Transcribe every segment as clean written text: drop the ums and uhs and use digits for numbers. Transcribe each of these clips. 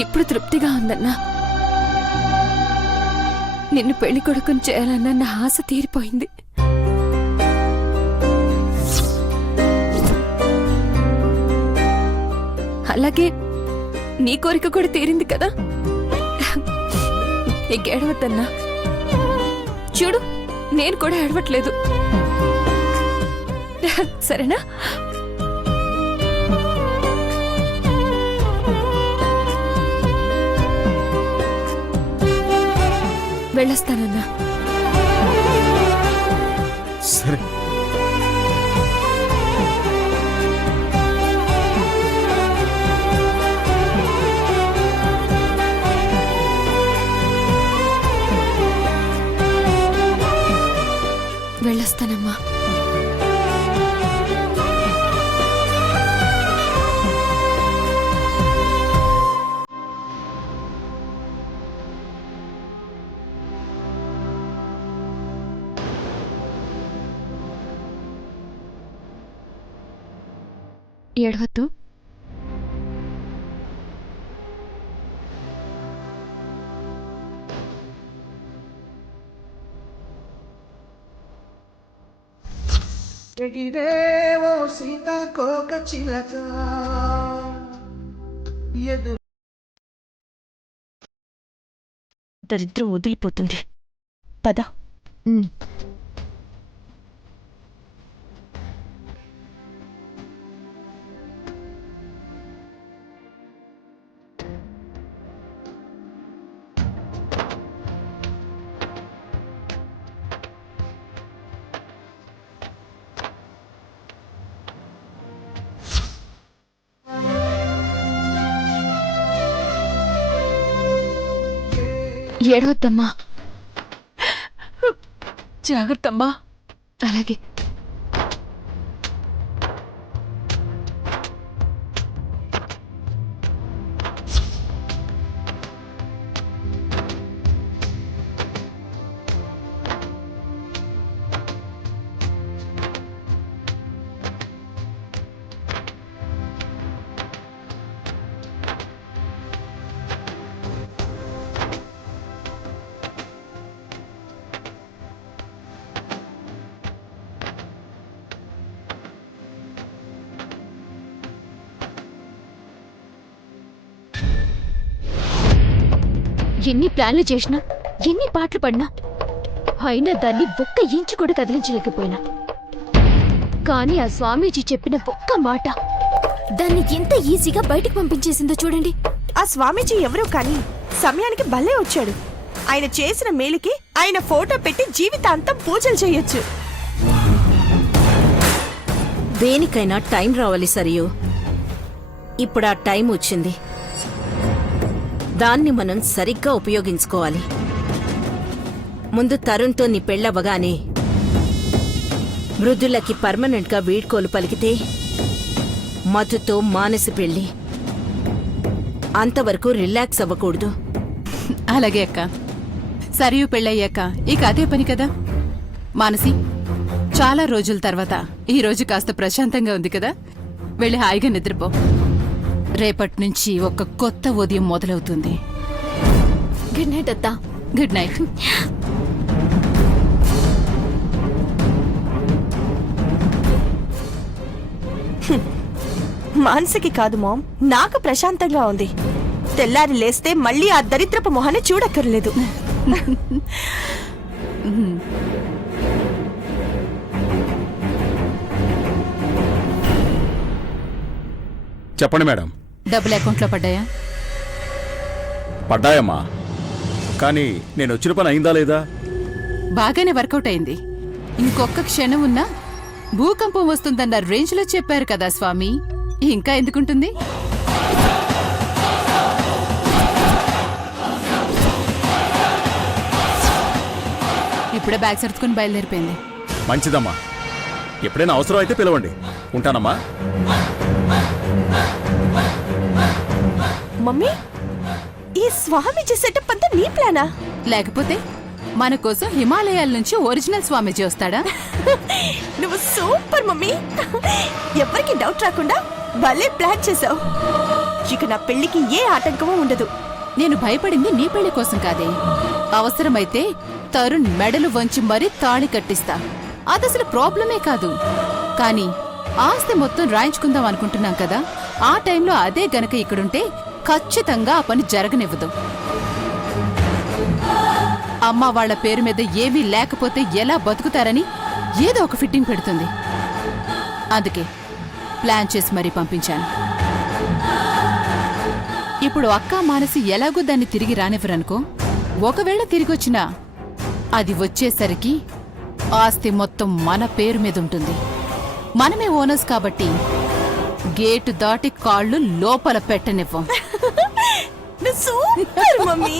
ఇప్పుడు తృప్తిగా ఉందన్నా. నిన్ను పెళ్లి కొడుకుని చేయాలన్న నా ఆశ తీరిపోయింది. అలాగే నీ కోరిక కూడా తీరింది కదా. ఏడవద్దన్నా. చూడు, నేను కూడా ఏడవట్లేదు. సరేనా? వెళ్ళొస్తానన్నా. సరే. వెళ్ళొస్తానమ్మా. ఏడవద్దు. ఎగిరేవో సీతాకోక చిలక దరిద్రం వదిలిపోతుంది. పద. ఏడవద్దమ్మా. జాగ్రత్తమ్మా. అలాగే. ఎన్ని ప్లాన్లు చేసినా, ఎన్ని పాటలు పడినా, అయినా దాన్ని ఒక్క ఇంచు కూడా కదిలించలేకపోయినా. కానీ ఆ స్వామీజీ చెప్పిన ఒక్క మాట దాన్ని ఎంత ఈజీగా బయటికి పంపించేసిందో చూడండి. ఆ స్వామీజీ ఎవరో కానీ సమయానికి భలే వచ్చాడు. ఆయన చేసిన మేలుకి ఆయన ఫోటో పెట్టి జీవితాంతం పూజలు చేయొచ్చు. దేనికైనా టైం రావాలి సరియు. ఇప్పుడు ఆ టైం వచ్చింది. దాన్ని మనం సరిగ్గా ఉపయోగించుకోవాలి. ముందు తరుణ్తో నీ పెళ్ళవగానే మృదులకి పర్మనెంట్గా వీడ్కోలు పలికితే మధుతో మానసి పెళ్ళి. అంతవరకు రిలాక్స్ అవ్వకూడదు. అలాగే అక్క. సరియు పెళ్ళయ్యాక ఇక అదే పని కదా. మానసి, చాలా రోజుల తర్వాత ఈ రోజు కాస్త ప్రశాంతంగా ఉంది కదా. వెళ్ళి హాయిగా నిద్రపో. రేపటి నుంచి ఒక కొత్త ఉదయం మొదలవుతుంది. గుడ్ నైట్ అత్తా. Good night. మానసికి కాదు మామ్, నాకు ప్రశాంతంగా ఉంది. తెల్లారి లేస్తే మళ్ళీ ఆ దరిద్రపు మొహాన్ని చూడక్కర్లేదు. చెప్పండి మేడం. డబ్బులు అకౌంట్లో పడ్డాయా? పడ్డాయమ్మా. కానీ నేను వచ్చిన పని అయిందా లేదా? బాగానే వర్కౌట్ అయింది. ఇంకొక క్షణం ఉన్నా భూకంపం వస్తుందన్న రేంజ్లో చెప్పారు కదా స్వామి. ఇంకా ఎందుకుంటుంది? ఇప్పుడే బ్యాగ్ సర్దుకుని బయలుదేరిపోయింది. మంచిదమ్మా. ఎప్పుడైనా అవసరం అయితే పిలవండి. ఉంటానమ్మా. మమ్మీ, ఈ స్వామీజీ సెటప్ అంతా నీ ప్లానా? లేకపోతే మన కోసం హిమాలయాల నుంచి ఒరిజినల్ స్వామీజీ వస్తాడా? నువ్వు సూపర్ మమ్మీ. ఎవరికి డౌట్ రాకుండా భలే ప్లాన్ చేసావు. ఇక నా పెళ్లికి ఏ ఆటంకమూ ఉండదు. నేను భయపడింది నీ పెళ్లి కోసం కాదే. అవసరమైతే తరుణ్ మెడలు వంచి మరీ తాళి కట్టిస్తా. అదసలు ప్రాబ్లమే కాదు. కానీ ఆస్తి మొత్తం రాయించుకుందాం అనుకుంటున్నాం కదా, ఆ టైంలో అదే గనక ఇక్కడుంటే ఖచ్చితంగా ఆ పని జరగనివ్వదు. అమ్మ వాళ్ల పేరు మీద ఏమీ లేకపోతే ఎలా బతుకుతారని ఏదో ఒక ఫిట్టింగ్ పెడుతుంది. అందుకే ప్లాన్ చేసి మరీ పంపించాను. ఇప్పుడు అక్క మానసి ఎలాగో దాన్ని తిరిగి రానివ్వరనుకో. ఒకవేళ తిరిగొచ్చినా అది వచ్చేసరికి ఆస్తి మొత్తం మన పేరు మీద ఉంటుంది. మనమే ఓనర్స్ కాబట్టి గేటు దాటి కాళ్ళు లోపల పెట్టనివ్వం. నువ్వు సూపర్ మమ్మీ.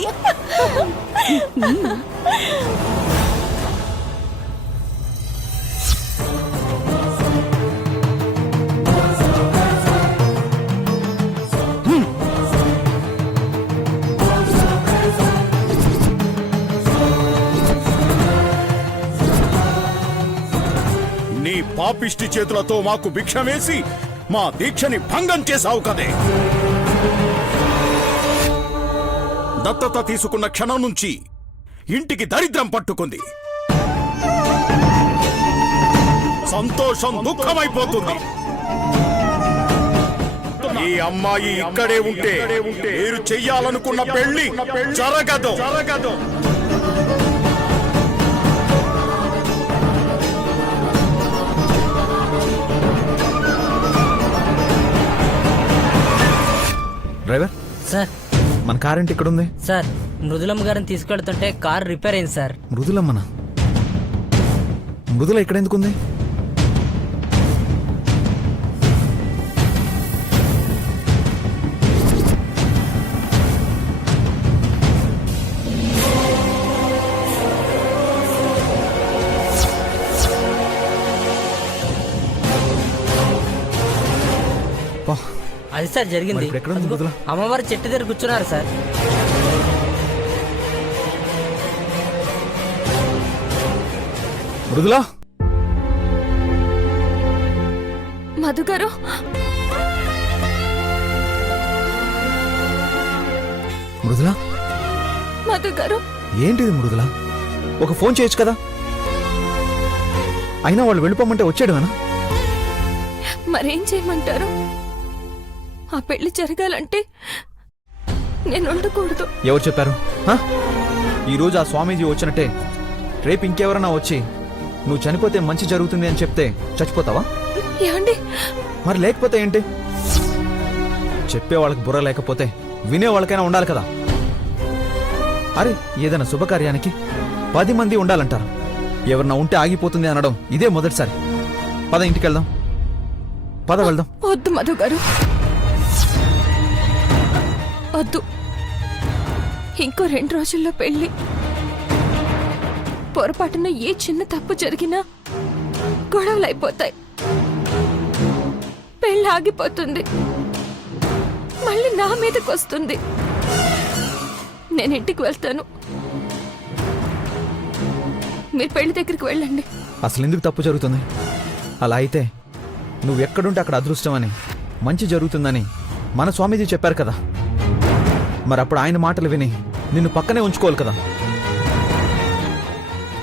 నీ పాపిష్టి చేతులతో మాకు భిక్షమేసి మా దీక్షని భంగం చేశావు కదే. దత్తత తీసుకున్న క్షణం నుంచి ఇంటికి దరిద్రం పట్టుకుంది. సంతోషం దుఃఖమైపోతుంది. ఈ అమ్మాయి ఇక్కడే ఉంటే మీరు చెయ్యాలనుకున్న పెళ్లి జరగదు. డ్రైవర్ సార్, మన కార్ ఏంటి ఇక్కడ ఉంది? సార్ మృదులమ్మ గారిని తీసుకెళ్తుంటే కార్ రిపేర్ అయింది సార్. మృదులమ్మనా? మృదుల ఇక్కడ ఎందుకుంది? అది సార్ జరిగింది. ఎక్కడ ఉంది మృదుల? అమ్మవారి చెట్టు దగ్గర కూర్చున్నారు సార్. మృదులా? మధు గారు, మృదులా? మధు గారు, ఏంటిది మృదులా? ఒక ఫోన్ చేయొచ్చు కదా. అయినా వాళ్ళు వెళ్ళిపోమంటే వచ్చాడునా? మరేం చేయమంటారు? ఆ పెళ్లి జరగాలంటే నేను ఉండకూడదు. ఎవరు చెప్పారు? ఈరోజు ఆ స్వామీజీ వచ్చినట్టే రేపు ఇంకెవరన్నా వచ్చి నువ్వు చనిపోతే మంచి జరుగుతుంది అని చెప్తే చచ్చిపోతావా? ఏమండి? మరి లేకపోతే ఏంటి? చెప్పే వాళ్ళకి బుర్ర లేకపోతే వినే వాళ్ళకైనా ఉండాలి కదా. అరే, ఏదైనా శుభకార్యానికి 10 మంది ఉండాలంటారు. ఎవరన్నా ఉంటే ఆగిపోతుంది అనడం ఇదే మొదటిసారి. పద, ఇంటికి వెళ్దాం. పద, వెళ్దాం. వద్దు మధు గారు, వద్దు. ఇంకో 2 రోజుల్లో పెళ్లి. పొరపాటున ఏ చిన్న తప్పు జరిగినా గొడవలు అయిపోతాయి. పెళ్లి ఆగిపోతుంది, మళ్ళీ నా మీదకి వస్తుంది. నేను ఇంటికి వెళ్తాను, మీరు పెళ్లి దగ్గరికి వెళ్ళండి. అసలు ఎందుకు తప్పు జరుగుతుంది? అలా అయితే నువ్వెక్కడుంటే అక్కడ అదృష్టం అని, మంచి జరుగుతుందని మన స్వామీజీ చెప్పారు కదా. మరి అప్పుడు ఆయన మాటలు విని నిన్ను పక్కనే ఉంచుకోవాలి కదా.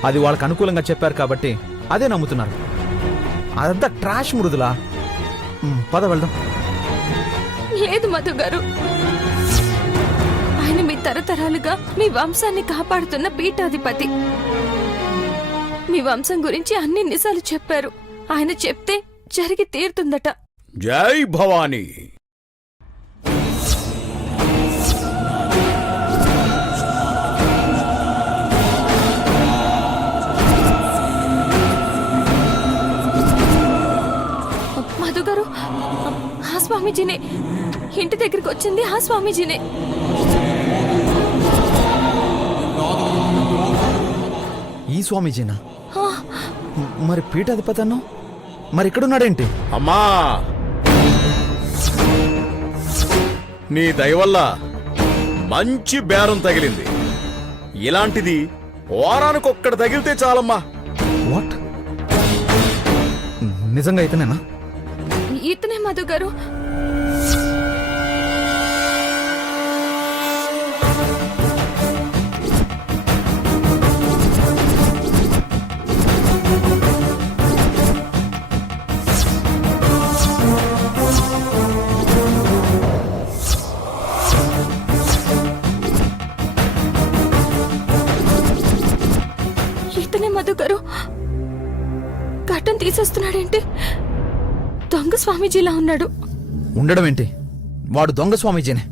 అది వాళ్ళకి అనుకూలంగా చెప్పారు కాబట్టి అదే నమ్ముతున్నారు. అదంతా ట్రాష్ మృదులా. పద, వెళ్దాం. లేదు మధు గారు, ఆయన మీ తరతరాలుగా మీ వంశాన్ని కాపాడుతున్న పీఠాధిపతి. మీ వంశం గురించి అన్ని నిజాలు చెప్పారు. ఆయన చెప్తే జరిగి తీరుతుందట. జై భవానీ. మధు గారు, ఆ స్వామీజీనే ఇంటి దగ్గరికి వచ్చింది. ఆ స్వామీజీనే. ఈ స్వామీజీనా? మరి పీఠాధిపతి అన్నావు, మరి ఇక్కడున్నాడేంటి? అమ్మా, నీ దయవల్ల మంచి బేరం తగిలింది. ఇలాంటిది వారానికొక్కటి తగిలితే చాలమ్మా. వాట్? నిజంగా అయితేనేనా? ఇతనే మధు గారు. దొంగ స్వామీజీలా ఉన్నాడు. ఉండడం ఏంటి, వాడు దొంగ స్వామీజీనే.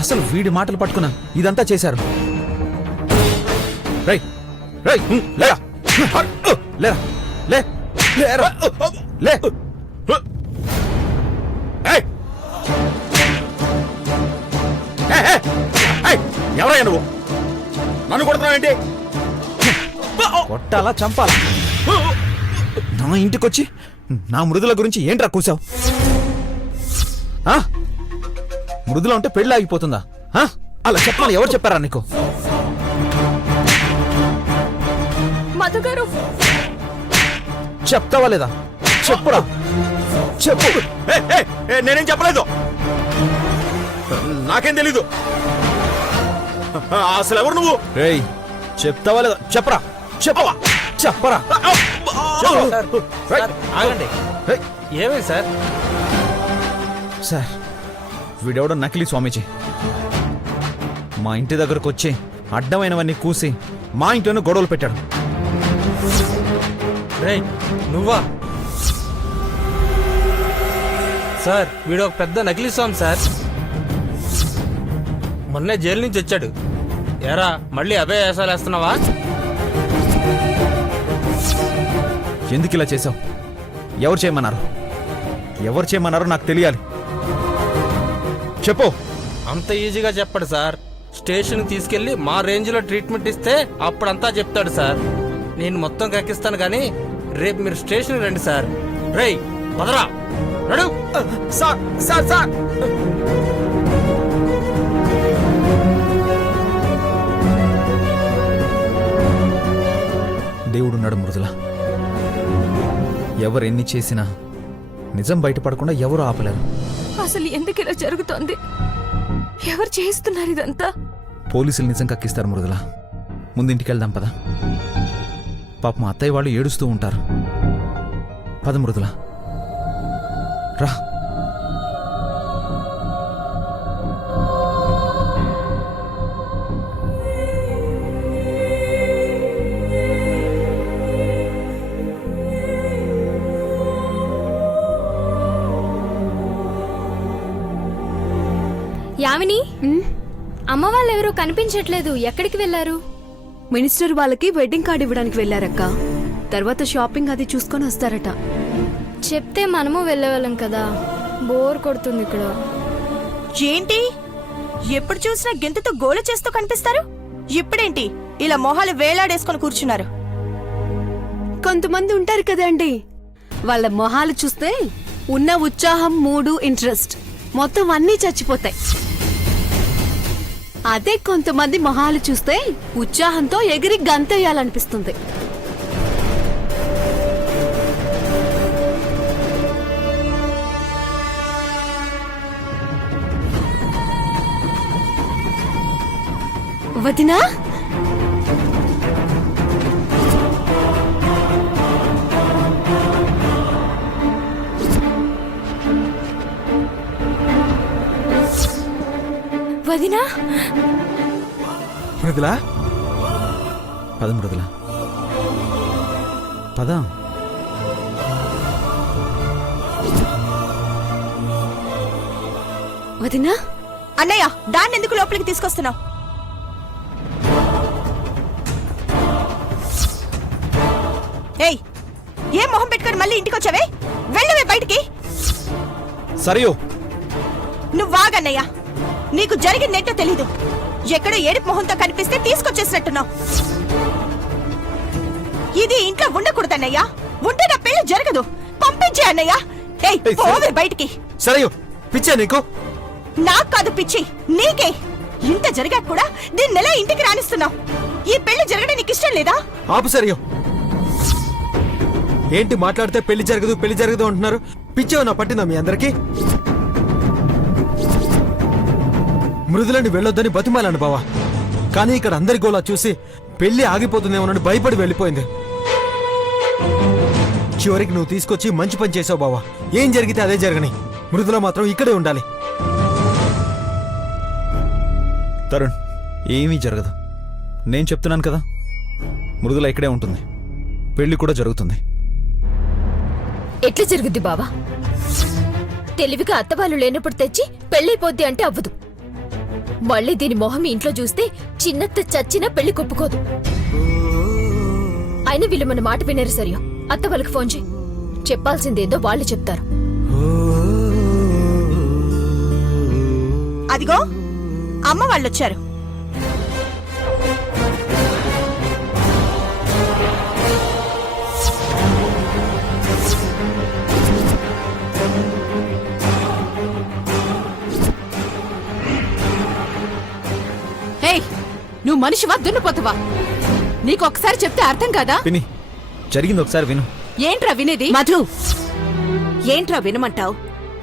అసలు వీడి మాటలు పట్టుకున్నా ఇదంతా చేశారు. రై రై లేరా లేరా లే లేరా లే. ఎవరయ్యా నువ్వు? నన్ను కొడుతున్నావేంటి? కొట్టాలా చంపాలా? నా ఇంటికొచ్చి నా మృదుల గురించి ఏంట్రా కూసావు? మృదుల ఉంటే పెళ్ళి ఆగిపోతుందా? అలా చెప్పాలి, ఎవరు చెప్పారా నీకు? మధు గారు, చెప్తావా లేదా? చెప్పురా, చెప్పు. నేనేం చెప్పలేదు, నాకేం తెలీదు. అసలు ఎవరు నువ్వు? రేయ్, చెప్తావా లేదా? చెప్పరా, చెప్పవా, చెప్పరా. ఆగండి, రేయ్, ఏమైంది సార్? సార్, వీడెవడో నకిలీ స్వామీజీ. మా ఇంటి దగ్గరకు వచ్చి అడ్డమైనవన్నీ కూసి మా ఇంట్లోనే గొడవలు పెట్టాడు. రేయ్, నువ్వా? సార్, వీడు ఒక పెద్ద నకిలీ స్వామి సార్. మొన్నే జైలు నుంచి వచ్చాడు. ఎరా, మళ్ళీ అభయ వేసాలు వేస్తున్నావా? ఎందుకు ఇలా చేసావు? ఎవరు చేయమన్నారు? ఎవరు చేయమన్నారో నాకు తెలియాలి, చెప్పు. అంత ఈజీగా చెప్పడు సార్. స్టేషన్కి తీసుకెళ్లి మా రేంజ్లో ట్రీట్మెంట్ ఇస్తే అప్పుడంతా చెప్తాడు సార్. నేను మొత్తం కక్కిస్తాను కానీ రేపు మీరు స్టేషన్కి రండి సార్. రేయ్, పదరా, నడు. సార్ సార్ సార్ దేవుడున్నాడు మృదుల. ఎవరెన్ని చేసినా నిజం బయటపడకుండా ఎవరు ఆపలేరు. అసలు ఎందుకు ఇలా జరుగుతోంది? ఎవరు చేస్తున్నారు ఇదంతా? పోలీసులు నిజం కక్కిస్తారు మృదుల. ముందింటికి వెళ్దాం పద. పాప మా అత్తయ్య వాళ్ళు ఏడుస్తూ ఉంటారు. పద మృదుల, రా. యామిని, అమ్మ వాళ్ళెవరూ కనిపించట్లేదు. ఎక్కడికి వెళ్ళారు? మినిస్టర్ వాళ్ళకి వెడ్డింగ్ కార్డ్ ఇవ్వడానికి వెళ్ళారక్క. తర్వాత షాపింగ్ అది చూసుకొని వస్తారట. చెప్తే మనము వెళ్ళేవాళ్ళం కదా. బోర్ కొడుతుంది ఇక్కడ. ఏంటి ఎప్పుడు చూసినా గెంతుతో గోల చేస్తూ కనిపిస్తారు? ఇప్పుడేంటి ఇలా మొహాలు వేలాడేసుకొని కూర్చున్నారు? కొంతమంది ఉంటారు కదండి, వాళ్ళ మొహాలు చూస్తే ఉన్న ఉత్సాహం, మూడు, ఇంట్రెస్ట్ మొత్తం అన్నీ చచ్చిపోతాయి. అదే కొంతమంది మొహాలు చూస్తే ఉత్సాహంతో ఎగిరి గంతేయాలనిపిస్తుంది. వదినా, వదినా, మృదుల, పద మృదుల, పద. వదినా. అన్నయ్య, దాన్ని ఎందుకు లోపలికి తీసుకొస్తున్నావు? ఏయ్, ఏం మొహం పెట్టుకొని మళ్ళీ ఇంటికి వచ్చావే? వెళ్ళవే బయటికి. సరియో, నువ్వాగన్నయ్య, నీకు జరిగిందేంటో తెలీదు. ఎక్కడో ఏడుపు మొహంతో కనిపిస్తే తీసుకొచ్చేసినట్టున్నావు. ఇది ఇంట్లో ఉండకూడదన్నయ్యా. ఉంటే నా పెళ్లి జరగదు. పంపించే అన్నయ్య. ఏయ్, పోవే బయటికి. సరియో, పిచ్చా నీకు? నాకు కాదు పిచ్చి, నీకే. ఇంత జరిగాక కూడా దీన్ని ఎలా ఇంటికి రానిస్తున్నావు? ఈ పెళ్లి జరగడం నీకు ఇష్టం లేదా? ఆపు సరియో. ఏంటి మాట్లాడితే పెళ్లి జరగదు పెళ్లి జరగదు అంటున్నారు? పిచ్చేవన్నా పట్టిందా మీ అందరికి? మృదులని వెళ్ళొద్దని బతిమాలను బావా, కానీ ఇక్కడ అందరి గోలా చూసి పెళ్లి ఆగిపోతుందేమోనని భయపడి వెళ్ళిపోయింది. చివరికి నువ్వు తీసుకొచ్చి మంచి పని చేసావు బావా. ఏం జరిగితే అదే జరగని. మృదుల మాత్రం ఇక్కడే ఉండాలి. తరుణ్, ఏమీ జరగదు. నేను చెప్తున్నాను కదా, మృదుల ఇక్కడే ఉంటుంది. పెళ్లి కూడా జరుగుతుంది. ఎట్లా జరుగుద్ది బావా? తెలివిగా అత్తవాళ్ళు లేనప్పుడు తెచ్చి పెళ్ళైపోద్ది అంటే అవ్వదు. మళ్ళీ దీని మొహం ఇంట్లో చూస్తే చిన్నత్త చచ్చినా పెళ్లి కొప్పుకోదు. అయినా వీళ్ళు మన మాట వినరు సరియో. అత్త వాళ్ళకి ఫోన్ చేయి, చెప్పాల్సిందేదో వాళ్ళు చెప్తారు. అదిగో అమ్మ వాళ్ళొచ్చారు. హే, నువ్వు మనిషివా దున్నుపోతావా? నీకు ఒకసారి చెప్తే అర్థం కాదా? పిన్ని, జరిగింది ఒకసారి విను. ఏంట్రా వినేది? మధు, ఏంట్రా వినమంటావు?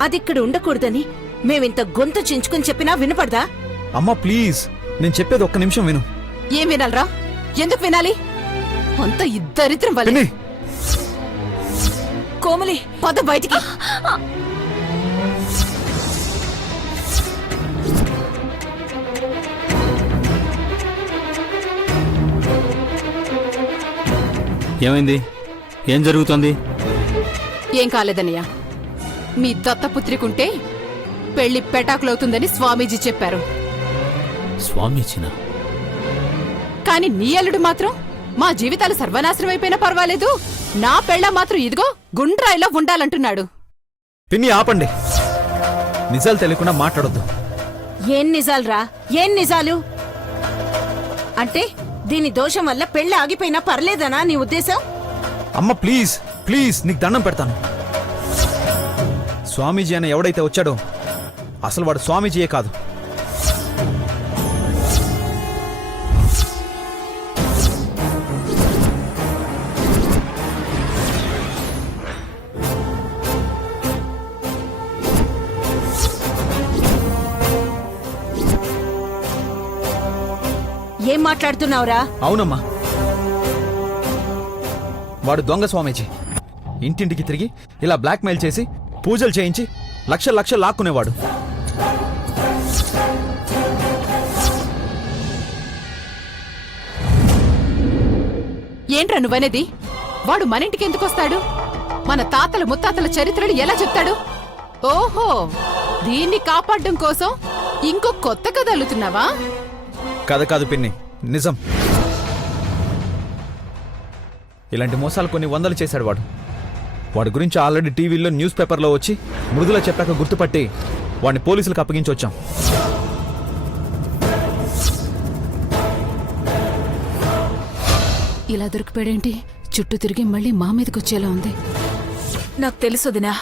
అదిక్కడ ఉండకూడదని మేమింత గొంతు చించుకుని చెప్పినా వినపడదా? అమ్మా ప్లీజ్, నేను చెప్పేది ఒక్క నిమిషం విను. ఏం వినాలరా? ఎందుకు వినాలి? అంత ఇద్దరిద్దరం వల్ల. పిన్ని, కోమలి, పద బయటికి. ఏమైంది? ఏం జరుగుతోంది? ఏం కాలేదన్నయ్య, మీ దత్తపుత్రికుంటే పెళ్లి పెటాకులవుతుందని స్వామీజీ చెప్పారు. స్వామీజీనా? కాని నీ అల్లుడు మాత్రం మా జీవితాలు సర్వనాశనం అయిపోయినా పర్వాలేదు, నా పెళ్ళ మాత్రం ఇదిగో గుండ్రాయిలా ఉండాలంటున్నాడు. పిన్ని ఆపండి, నిజాలు తెలియకుండా మాట్లాడొద్దు. ఏం నిజాలురా? ఏం నిజాలు? అంటే దీని దోషం వల్ల పెళ్లి ఆగిపోయినా పర్లేదనా నీ ఉద్దేశం? అమ్మ ప్లీజ్ ప్లీజ్, నీకు దండం పెడతాను. స్వామీజీ అని ఎవడైతే వచ్చాడో అసలు వాడు స్వామీజీయే కాదు. ఏం మాట్లాడుతున్నావురా? అవునమ్మా, వాడు దొంగ స్వామీజీ. ఇంటింటికి తిరిగి ఇలా బ్లాక్మెయిల్ చేసి పూజలు చేయించి లక్షలు లక్షలు లాక్కునేవాడు. ఏంట్రా నువ్వనేది? వాడు మన ఇంటికి ఎందుకు వస్తాడు? మన తాతల ముత్తాతల చరిత్రలు ఎలా చెప్తాడు? ఓహో, దీన్ని కాపాడడం కోసం ఇంకో కొత్త కథ అల్లుతున్నావా? కథ కాదు పిన్ని, నిజం. ఇలాంటి మోసాలు కొన్ని వందలు చేశాడు వాడు. వాడి గురించి ఆల్రెడీ టీవీలో న్యూస్ పేపర్లో వచ్చి మృదుల చెప్పాక గుర్తుపట్టి వాడిని పోలీసులకు అప్పగించి వచ్చాం. ఇలా దొరికిపోయాడేంటి? చుట్టూ తిరిగి మళ్ళీ మా మీదకొచ్చేలా ఉంది. నాకు తెలుసుదినా,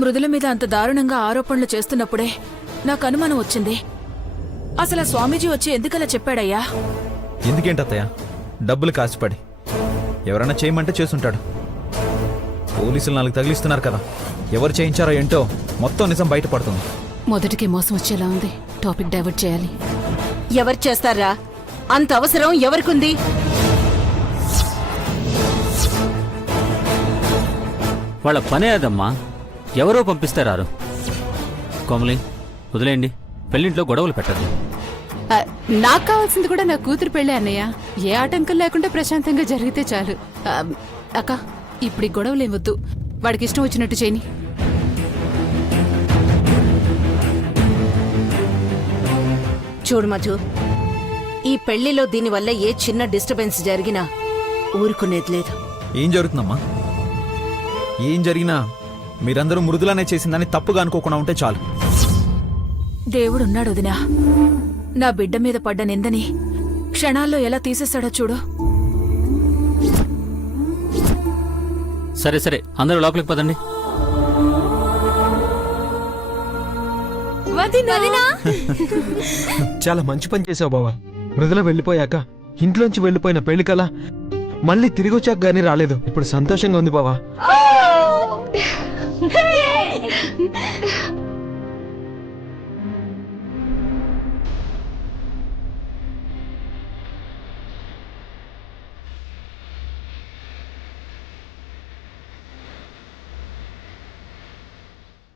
మృదుల మీద అంత దారుణంగా ఆరోపణలు చేస్తున్నప్పుడే నాకు అనుమానం వచ్చింది. అసలు ఆ స్వామీజీ వచ్చి ఎందుకలా చెప్పాడయ్యా? ఎందుకేంటత్తయ్య? డబ్బులు కాసిపడి ఎవరైనా చేయమంటే చేసుంటాడు. పోలీసులు 4 తగిలిస్తున్నారు కదా, ఎవరు చేయించారో ఏంటో మొత్తం నిజం బయటపడుతుంది. మొదటికి మోసం వచ్చేలా ఉంది. టాపిక్ డైవర్ట్ చేయాలి. ఎవరు చేస్తారా? అంత అవసరం ఎవరికుంది? వాళ్ళ పనే అదమ్మా, ఎవరో పంపిస్తారారు. కోమలి, వదిలేయండి, పెళ్లింట్లో గొడవలు పెట్టద్దు. నాకు కావాల్సింది కూడా నా కూతురు పెళ్ళే అన్నయ్య. ఏ ఆటంకం లేకుండా ప్రశాంతంగా జరిగితే చాలు. అక్క, ఇప్పుడు ఈ గొడవలేమొద్దు, వాడికి ఇష్టం వచ్చినట్టు చేయని. చూడు మధు, ఈ పెళ్లిలో దీనివల్ల ఏ చిన్న డిస్టర్బెన్స్ జరిగినా ఊరుకునేది లేదు. ఏం జరుగుతుందమ్మా? ఏం జరిగినా మీరందరూ మృదులనే చేసిందని తప్పుగా అనుకోకుండా ఉంటే చాలు. దేవుడున్నాడు వదినా, నా బిడ్డ మీద పడ్డ నిందని క్షణాల్లో ఎలా తీసేశాడో చూడు. సరే సరే, అందరూ లోపలికి పదండి. చాలా మంచి పని చేసావు బావా. మృదుల వెళ్ళిపోయాక ఇంట్లోంచి వెళ్ళిపోయిన పెళ్లి కల మళ్ళీ తిరిగొచ్చాక గానీ రాలేదు. ఇప్పుడు సంతోషంగా ఉంది బావా.